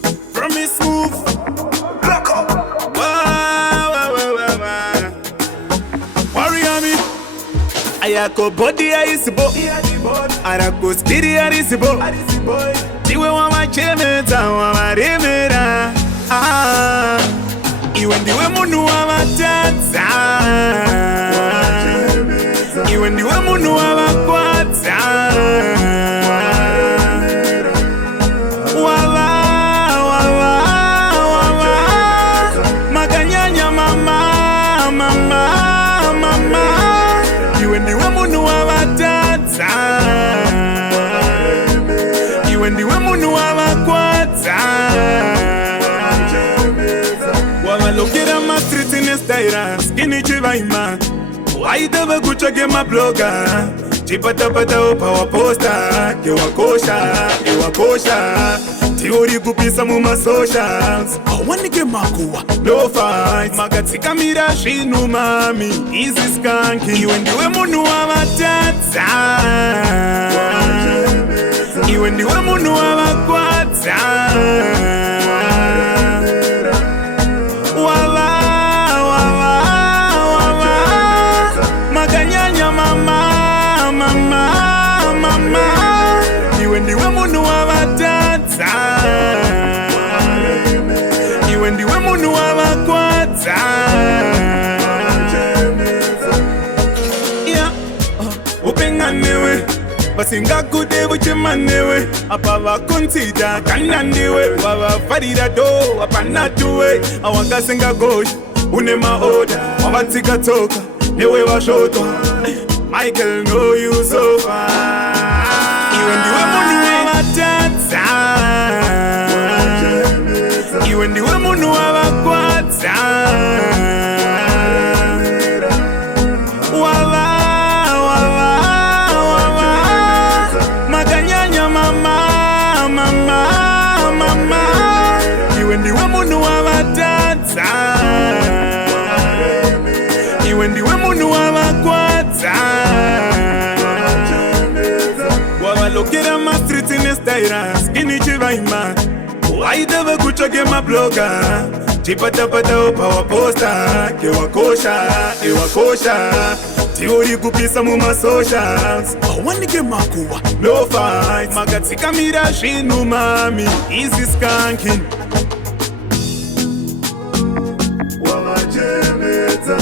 From me smooth, black up. Warrior me. Ayako body ayisibo. Arako skiri arisibo. Tiwe wama chemeta wama remera. Iwe ndiwe munu wama tata. Iwe ndiwe munu wama kwata. Maganyanya mama. Iwe ndiwe munu wama tata. Iwe ndiwe munu wama kwata. Wamalokera ma street in estaira. Skinny chivaima. Waida bagucha ke ma bloga. Chipata opa wa posta. Kewakosha. Theory kupisa mu ma socials. Awani ke makuwa. No fight. Magatsika mira shinu mami. Easy skanky. Iwe ndiwe munu wa matata. Iwe ndiwe munu wa makwata. Maganyanya mama. Iwe ndiwe munu wa matata. Iwe ndiwe munu wa makwata. Upenganewe basinga kude buchimanewe apa bakunsida kanandiwe wabafarira do apanatuwe awagasenga gosh unema oda wabatika toka newe bashotwa Michael know you so far. Iwe ndiwe munu wa matata. Iwe ndiwe munu wa makwata. Maganyanya mama. Iwe ndiwe munu wa matata. Iwe ndiwe munu wa makwata. Wamalokera ma street in estaira. Skinny chivaima. Waida bagucha ke ma bloga. Chipata opa wa posta. Kewakosha. Theory kupisa mu ma socials. Awani ke makuwa. No fight. Magatsika mira shinu mami. Easy skanking. Wama jemeta.